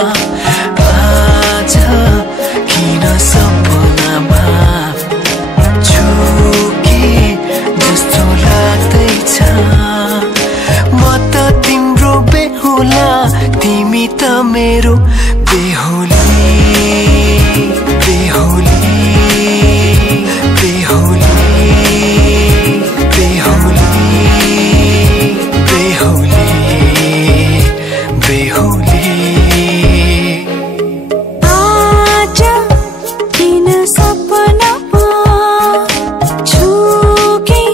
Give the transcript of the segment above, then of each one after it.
आज किन सपनामा झुके जस्तो लाग्दैछ म त तिम्रो बेहुला तिमी त मेरो बेहुली बेहुली बेहुली बेहुली बेहुली बेहुली आज किन सपनामा झुके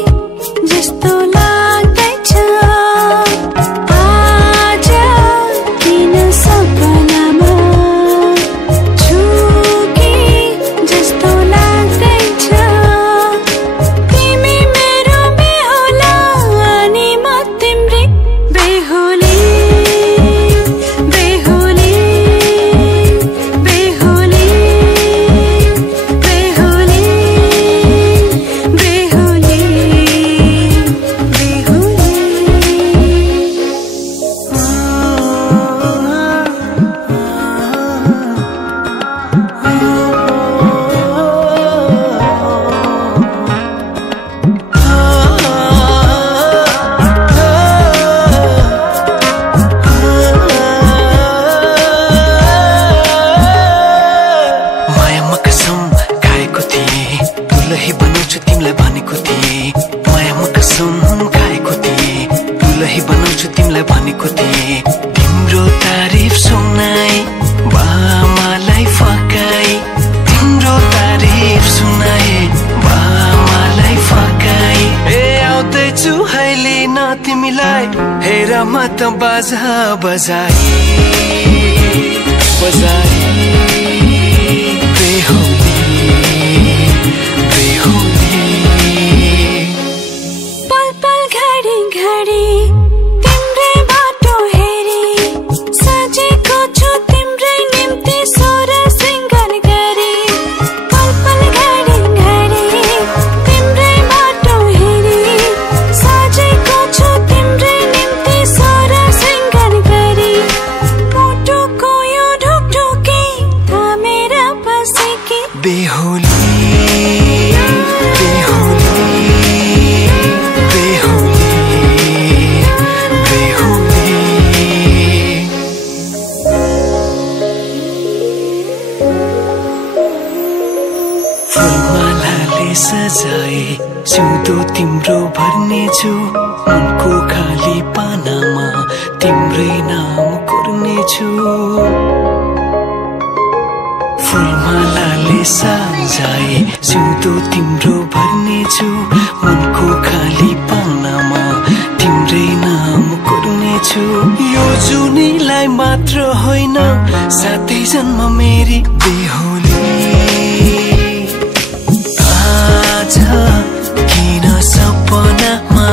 जस्तो लाग्दैछ आज किन सपनामा झुके जस्तो लाग्दैछ तिमी मेरो बेहुला अनि म तिम्रै बेहुली बेहुली बेहुली बेहुली बेहुली मायामा कसम खाएको थिएँ दुलही बनाउँछु तिमीलाई भनेको थिएँ मायामा कसम खाएको थिएँ दुलही बनाउँछु तिमीलाई भनेको थिएँ तिम्रो तारिफ सुनाई बामालाई फकाई तिम्रो तारिफ सुनाई बामालाई फकाई ए आउँदैछु अहिले न तिमीलाई हेर म त बाजा बजाई बजाई बेहुली बेहुली पल पल घडी घडी तिम्रै बाटो हेरी सजेको छु तिम्रै निम्ति सोर सिंगार गरी पल पल घडी घडी तिम्रै बाटो हेरी सजेको छु तिम्रै निम्ति सोर सिंगार गरी मुटुको यो ढुकढुकी थामेर बसेकी बेहुली बेहुली बेहुली बेहुली फुलमालाले सजाए सिउँदो तिम्रो भर्नेछु मनको खाली पानामा तिम्रै नाम कोर्नेछु फुलमालाले सजाए सिउँदो तिम्रो भर्नेछु मनको खाली पानामा तिम्रै नाम कोर्नेछु यो जुनीलाई मात्र होइन साथै जन्म मेरी बेहुली आज किन सपनामा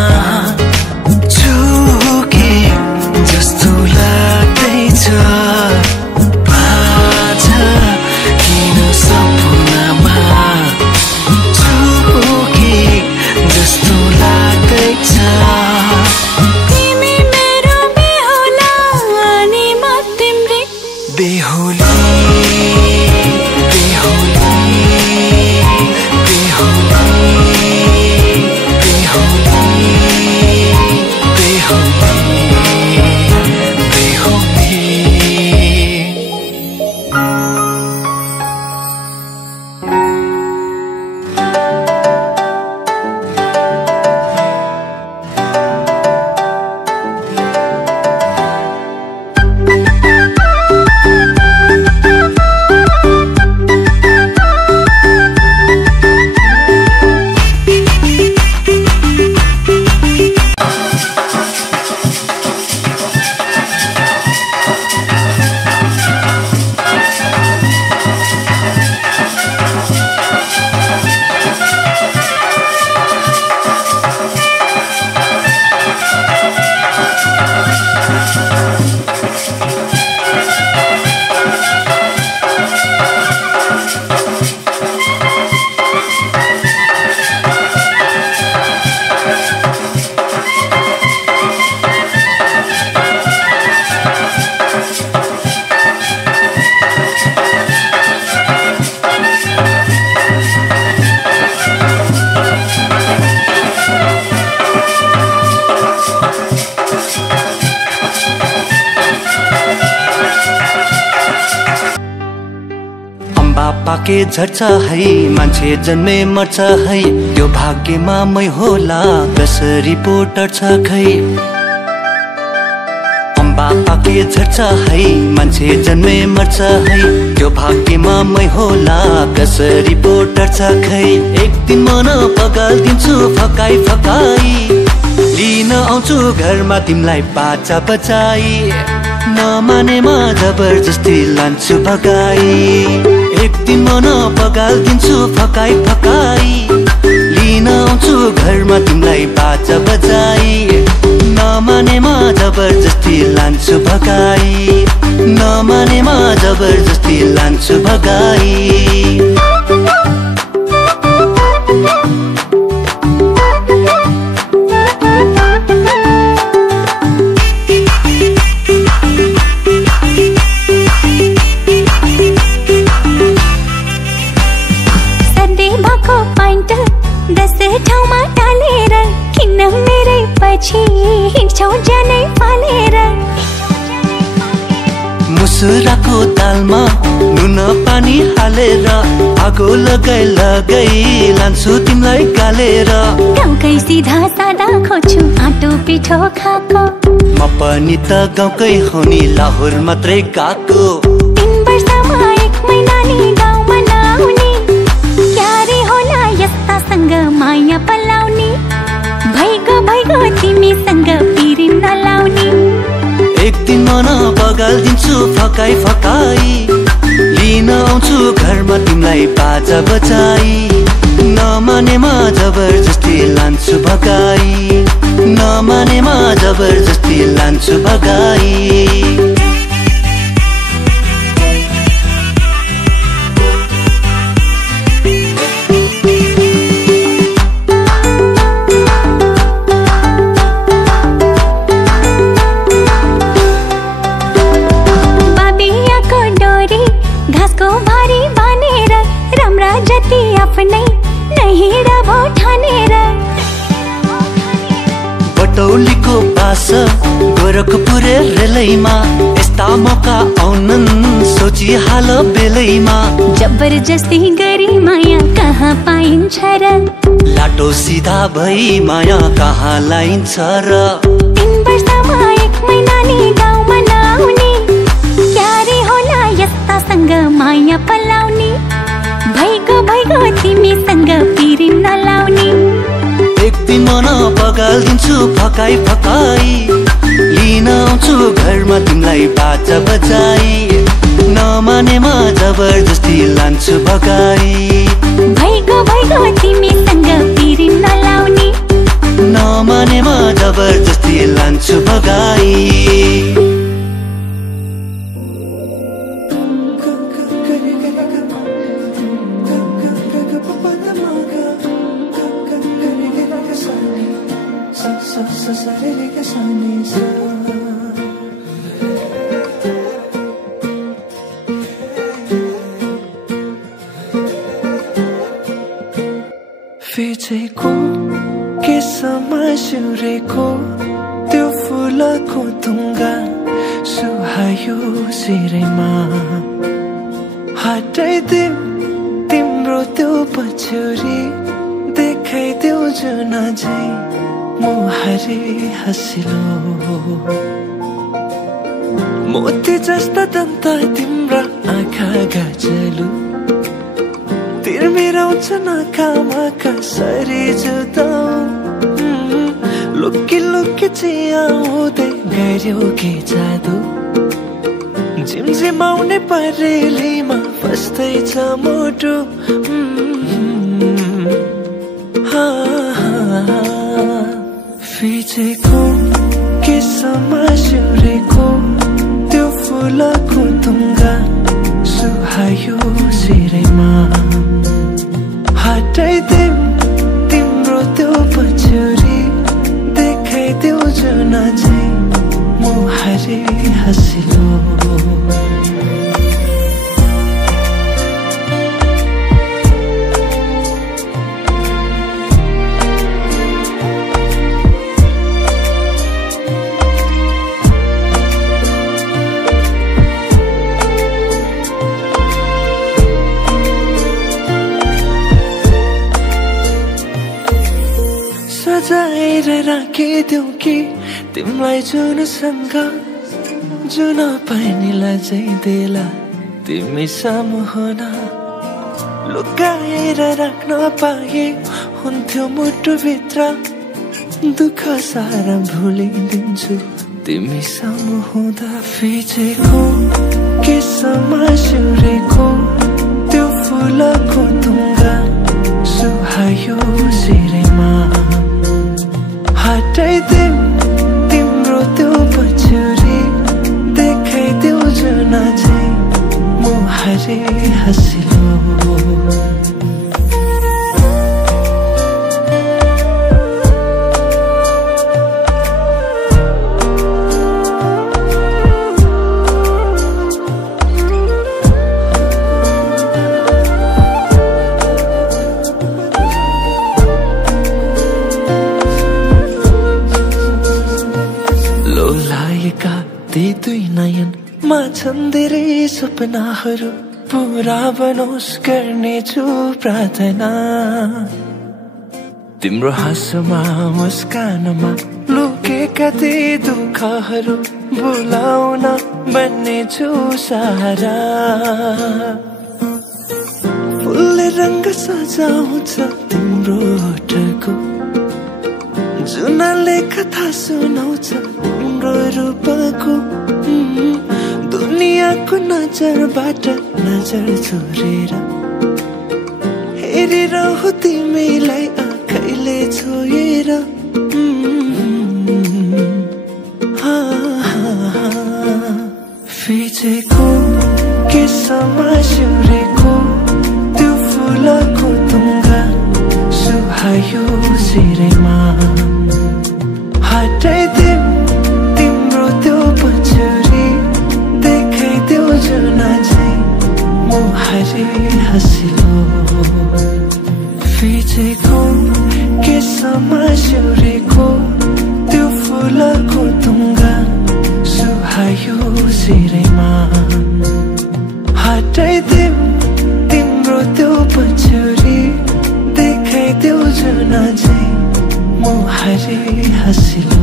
झुके जस्तो लाग्दैछ आज किन सपनामा झुके जस्तो लाग्दैछ तिमी मेरो बेहुला अनि म तिम्रै बेहुली बेहुली बेहुली बेहुली बेहुली अम्बा पाके झर्छ है मान्छे जन्मे मर्छ है त्यो भाग्यमा मै होला कसरी पो टर्छ खै अम्बा पाके झर्छ है मान्छे जन्मे मर्छ है त्यो भाग्यमा मै होला कसरी पो टर्छ खै एक दिन मन पगाल्दिन्छु फकाई फकाई लिन आउँछु घरमा तिमीलाई बाचा बचाई नमानेमा जबरजस्ती लान्छु भगाई एक दिन मन पगाल्दिन्छु फकाई फकाई लिन आउँछु घरमा तिमीलाई बाचा बजाई नमानेमा जबरजस्ती लान्छु भगाई नमानेमा जबरजस्ती लान्छु भगाई मुसुराको दालमा नुन पानी हालेर आगो लगाई लगाई लान्छु तिमीलाई गालेर गाउँकै सिधा सादा खोज्छु आटो पिठो खाको म पनि त गाउँकै हो नि लाहोर मात्रै गएको 3 वर्षमा 1 महिना नि गाउँमा नआउने क्यारे होला यस्तासँग माया पलाउने भइगो तिमीसँग पिरिम नलाउने एक दिन मन पगाल्दिन्छु फकाई फकाई लिन आउँछु घरमा तिमीलाई बाजा बजाई नमानेमा जबरजस्ती लान्छु भगाई नमानेमा जबरजस्ती लान्छु भगाई बटौलीको बास गोरखपुर रेलैमा यस्ता मौका आउनन् सोचिहाल बेलैमा जबरजस्ती गरी माया कहाँ पाइन्छ र लाटो सिधा भई माया कहाँ लाइन्छ र 3 वर्षमा 1 महिना नि गाउँमा नआउने क्यारे होला यस्तासँग माया पलाउने भइगो तिमीसँग पिरिम नलाउने एक दिन मन पगाल्दिन्छु फकाई फकाई लिन आउँछु घरमा तिमीलाई बाजा बजाई नमानेमा जबरजस्ती लान्छु भगाई भइगो तिमीसँग पिरिम नलाउने नमानेमा जबरजस्ती लान्छु भगाई फिचेको केसमा सिउरेको त्यो फुलको तुङ्गा सुहायो सिरैमा हटाइदेऊ तिम्रो त्यो पछ्यौरी देखाइदेऊ जुन झै मुहारी हँसिलो मोती जस्ता दन्त तिम्रा आँखा गाजलु तिर्मिराउँछ नाकामा कसरी जुदाउ लुकी लुकी चियाउँदै गऱ्यो के जादु झिमझिमाउने परेलीमा फस्दैछ मुटु फिचेको केसमा सिउरेको त्यो फुलको तुङ्गा सुहायो सिरैमा हटाइदेऊ तिम्रो त्यो पछ्यौरी देखाइदेऊ जुन झै मुहारी हँसिलो लुकाएर राखिदेऊ कि तिमीलाई जुनसँग जुन पानीलाई चाहिँ देला तिमी सामु हुन लुकाएर राख्न पाए हुन्थ्यो मुटुभित्र दुःख सारा भुलिदिन्छु तिमी सामु हुँदा फिचेको केसमा सिउरेको त्यो फुलको तुङ्गा सुहायो सिरेमा हटाइदेऊ तिम्रो त्यो पछुरी देखाइदेऊ जुन चाहिँ मुहारी हँसिलो ती दुई नयनमा छन् धेरै सपनाहरू पुरा बनोस् गर्नेछु प्रार्थना तिम्रो हाँसोमा मुस्कानमा लुकेका ती दुःखहरू भुलाउन बन्नेछु सहारा फुलले रङ्ग सजाउँछ तिम्रो ओठको जुनले कथा सुनाउँछ तिम्रो रूपको दुनियाँको नजरबाट नजर छोडेर हेरिरहु तिमीलाई आँखैले छोएर फिचेको केसमा सिउरेको त्यो फुलको तुङ्गा सुहायो सिरेमा हटाइदेऊ तिम्रो त्यो पछुरी देखाइदेऊ जुन चाहिँ मुहारी हँसिलो फिचेको केसमा सिउरेको त्यो फुलको तुङ्गा सुहायो सिरेमा हटाइदेऊ तिम्रो त्यो पछुरी देखाइदेऊ जुन चाहिँ मुहारी हँसिलो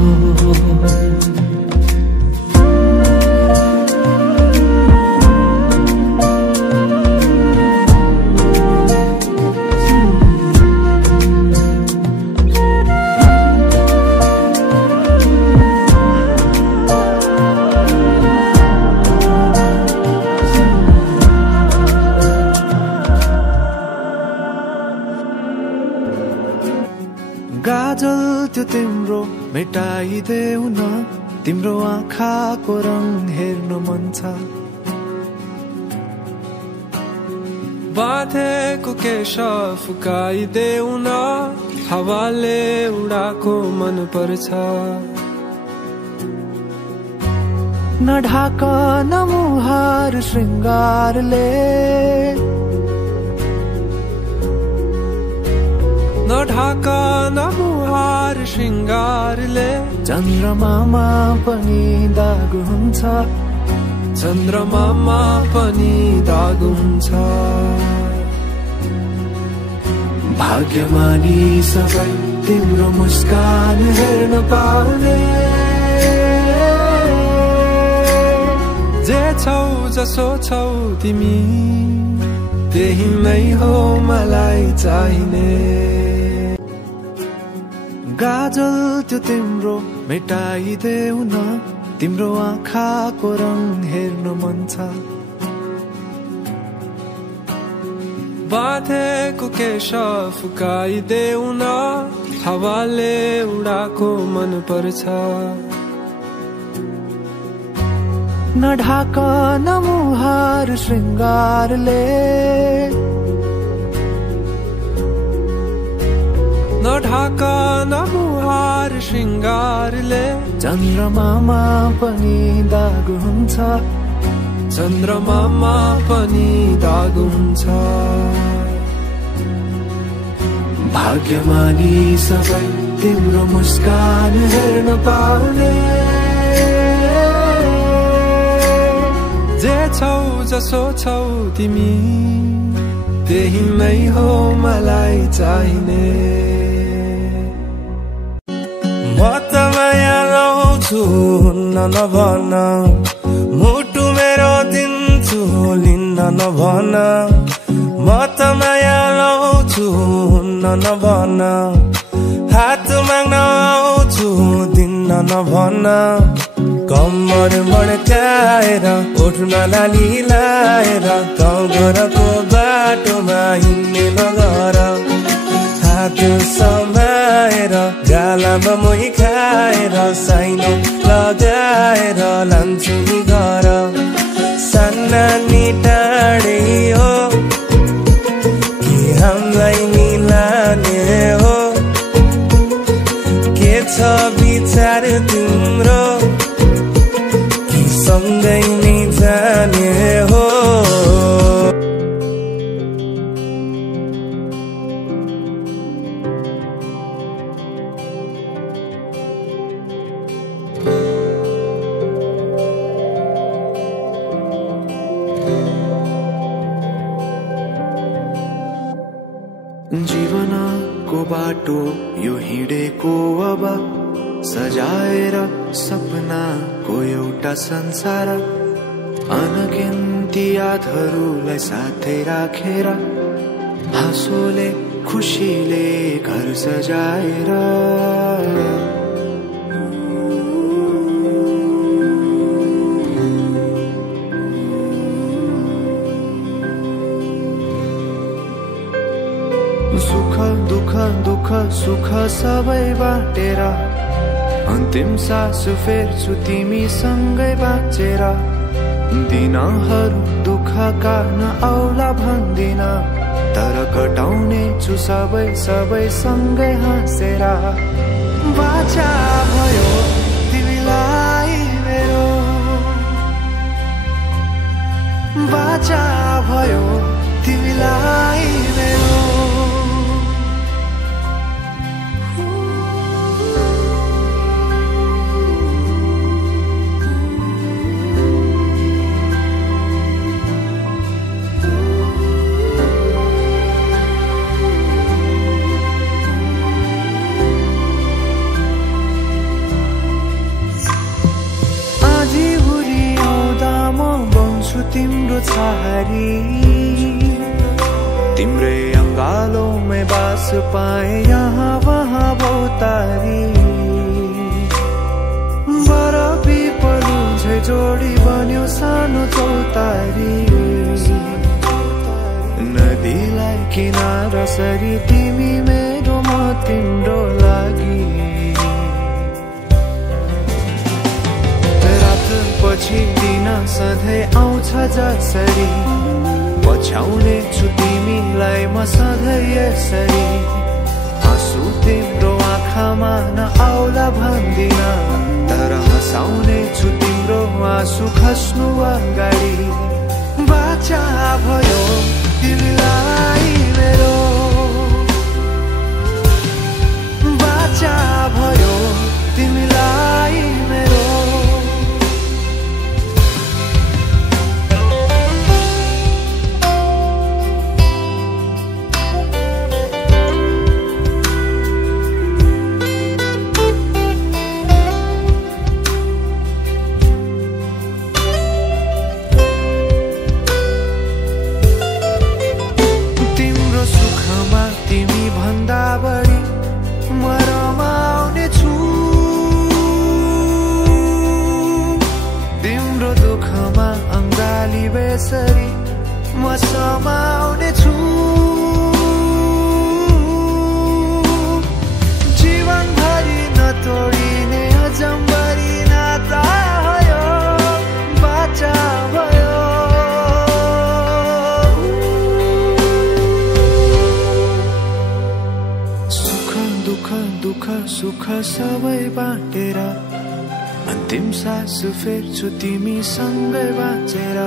गाजल त्यो तिम्रो मेटाइदेऊ न तिम्रो आँखाको रङ हेर्न मन छ बाँधेको केश फुकाइदेऊ न हावाले उडाको मन पर्छ नढाक न मुहार श्रृङ्गारले नढाक न मुहार श्रृङ्गारले चन्द्रमामा पनि दाग हुन्छ चन्द्रमामा पनि दाग हुन्छ भाग्यमानी सबै तिम्रो मुस्कान हेर्न पाउने जे छौ जसो छौ तिमी त्यही नै हो मलाई चाहिने गाजल त्यो तिम्रो मेटाइदेऊ न तिम्रो आँखाको रङ हेर्न मन छ बाँधेको केश फुकाइदेऊ न हावाले उडाको मन पर्छ नढाक न मुहार श्रृङ्गारले नढाक न मुहार श्रृङ्गारले चन्द्रमामा पनि दाग हुन्छ चन्द्रमामा पनि दाग हुन्छ भाग्यमानी सबै तिम्रो मुस्कान हेर्न पाउने जे छौ जसो छौ तिमी त्यही नै हो मलाई चाहिने माया लाउँछु हुन्न नभन मुटु मेरो दिन्छु लिन्न नभन म त माया लाउँछु हुन्न नभन हात माग्न आउँछु दिन्न नभन कम्मर मड्काएर ओठमा लाली लाएर गाउँ घरको बाटोमा हिँड्ने नगर हात समाएर गालामा मोही खाएर साइनो लगाएर लान्छु नि घर साना नि टाढे हो कि हामीलाई मिलाने हो के छ विचार तिम्रो कि सँगै नै जाने हो जीवनको बाटो यो हिँडेको अब सजाएर सपनाको एउटा संसार अनगिन्ती यादहरूलाई साथै राखेर हाँसोले खुसीले घर सजाएर सुख दुःख दुःख सुख सबै बाटेर अन्तिम सास फेर्छु तिमीसँगै बाँचेर दिनहरू दुःखका नआउला भन्दिन तर कटाउने छु सबै सबै सँगै हाँसेर बाचा भयो तिमीलाई मेरो बाचा भयो तिमीलाई मेरो तिम्रो छहारी तिम्रै अङ्गालोमै बास पाए यहाँ वहाँ बहुतारी बरफी पलु झै जोडी बन्यो सानो चौतारी नदीलाई किनारा सरी तिमी मेरो म तिम्रो लागि पछि दिन सधैँ आउँछ जसरी पछ्याउने छु तिमीलाई म सधैँ यसरी आँसु तिम्रो आँखामा नआउला भन्दिन तर हँसाउने छु तिम्रो आँसु खस्नु अगाडि बाचा भयो तिमीलाई मेरो बाचा भयो तिमीलाई मेरो म समाउने छु जीवनभरि नतोडिने अजम्बरी नाता भयो बाचा भयो सुख दुःख दुःख सुख सबै बाटेर अन्तिम सास फेर्छु तिमीसँगै बाँचेर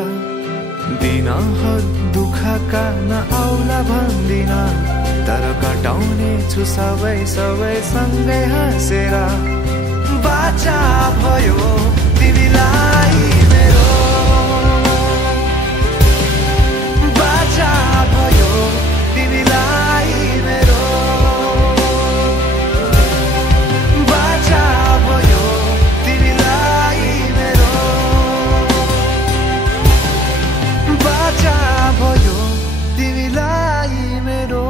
दिनहरू दुःखका नआउला भन्दिन तर कटाउने छु सबै सबै सँगै हाँसेर बाचा भयो तिमीलाई मेरो बाचा भयो तिमीलाई मेरो बाचा भयो तिमीलाई मेरो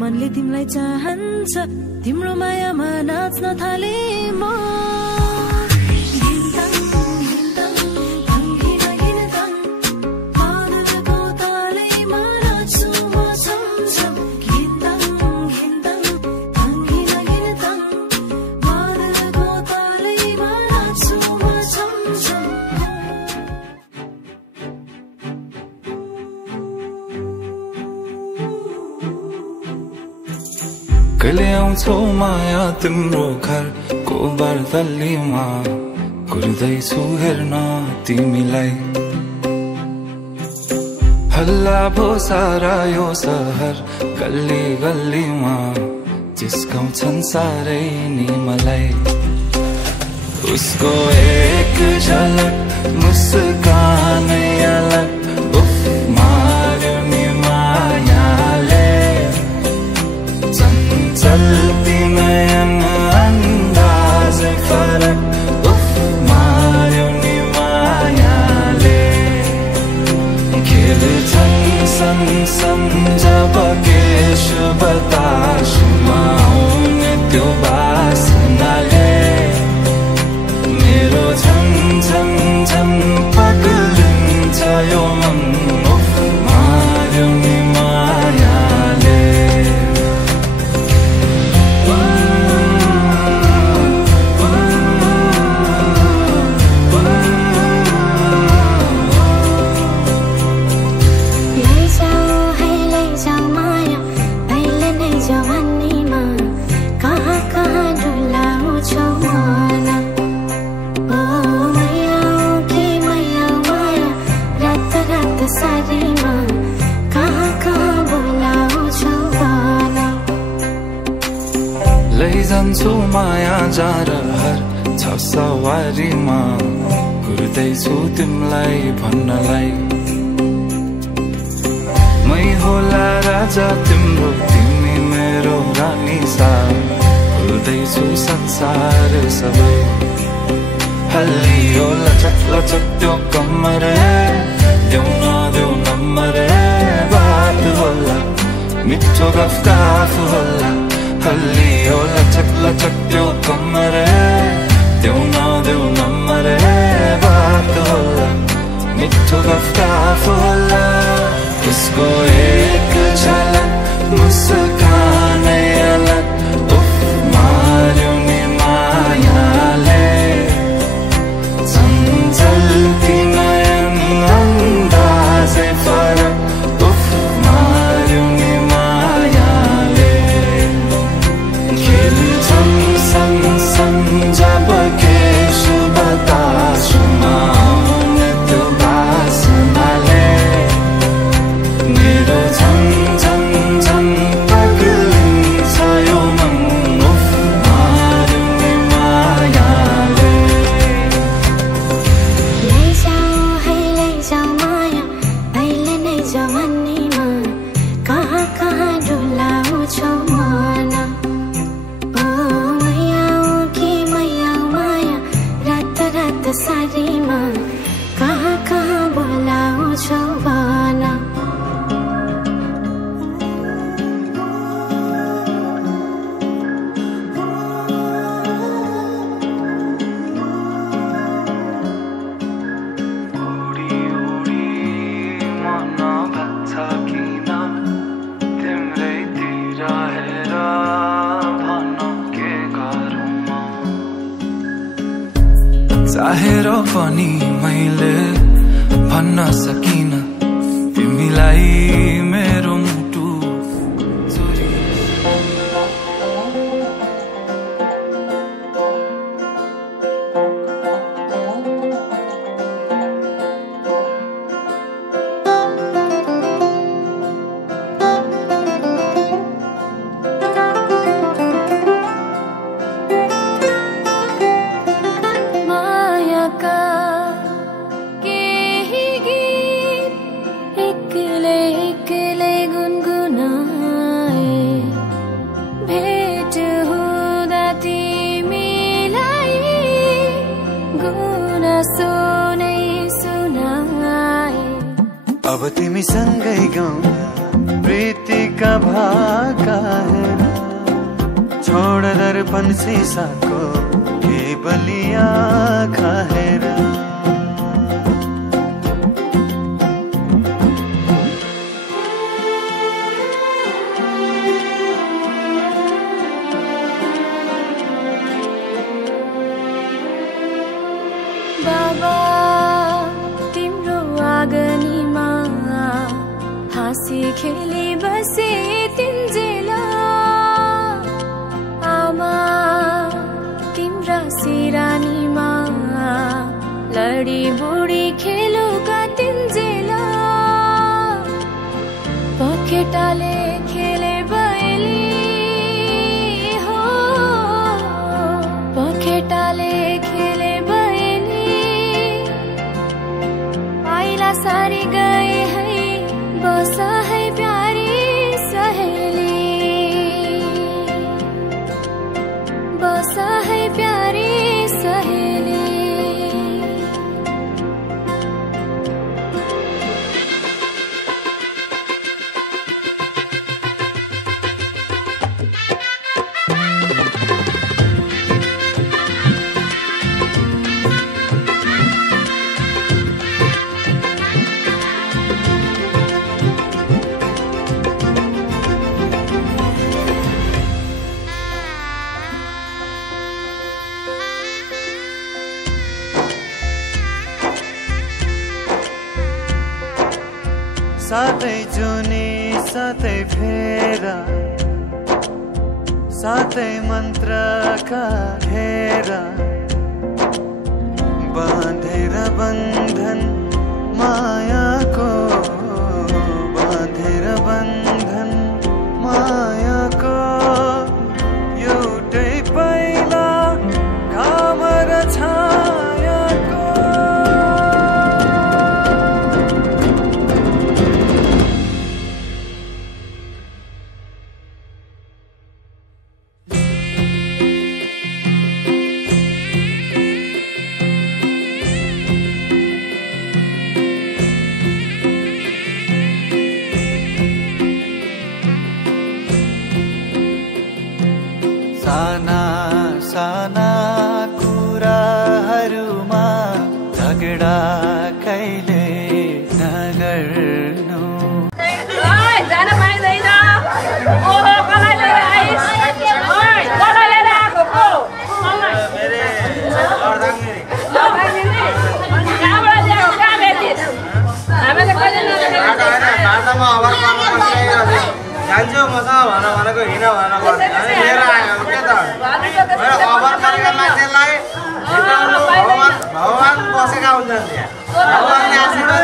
मनले तिमीलाई चाहन्छ तिम्रो मायामा नाच्न थाले म कहिले आउँछौ माया तिम्रो घरको बर्दलीमा कुर्दैछु हेर्न तिमीलाई हल्ला भो सारा यो सहर गल्ली गल्लीमा जिस्काउँछन् सारै नि मलाई उसको एक झलक मुस्कानै अलग उफ मार्यो नि मायाले चलती नयन अंदाज फरक उफ मार्यो नि मायाले खेल्छन् सन जब केश बतासमा आउने त्यो बासनाले मेरो झन झन झन पगलिन्छ यो मन उफ मार्यो नि मायाले लैजान्छु माया जारहर छ सवारीमा कुर्दैछु तिमीलाई भन्नलाई मै होला राजा तिम्रो तिमी मेरो रानी सा भुल्दैछु संसार सबै हल्लियो लचक लचक त्यो कम्मर देऊ नदेऊ नम्बर बात होला मिठो गफ होला हल्लियो लचक लचक त्यो कम्मर देऊ नदेऊ नम्बर बात होला मिठो गफ होला उसको एक झलक मुस्कानै अलग उफ मार्यो नि मायाले चञ्चल्ती नयन अन्दाजै फरक उफ मार्यो नि मायाले खेल्छन् सन जब केश बतासमा आउने त्यो बासनाले मेरो झन झन झन तेरो पनि मैले भन्न सकिन तिमीलाई मेरो मुटु चोरी अब तिमी सँगै गाउँ प्रीतिका भाका हेर छोड दर्पण शीशाको केवलिया खाएर बाबा तिम्रो आँगनीमा हाँसी खेली बसे तिन्जेला आमा तिम्रा सिरानीमा लडी बुढी खेलुका तिन्जेला पखेटाले खेले बयली हो पखेटाले खेले सारी गए है बसा है प्यारी सहेली बसा है प्यारी सहेली साथै जुनी साथै फेरा साथै मन्त्रका घेरा बाँधेर बन्धन मायाको बाँधेर बन्धन मायाको एउटै पहिला घाम र छायाको साना साना कुराहरूमा झगडा कहिले नगर्नु जान पाइँदैन ओहो कसलाई लिएर आइस ओइ कसलाई लिएर आएको को मेरे अर्धाङ्गिनी कहाँबाट ल्याएको कहाँ भेटिस हामीले कहिले नदेखेको बाटोमा अभर पर्नु जान्छु म त भनेको हिँड भनेर लिएर आयो के त मेरो अभर परेको मान्छेलाई भगवान बसेका हुन्छन् त्यहाँ भगवानले आशीर्वाद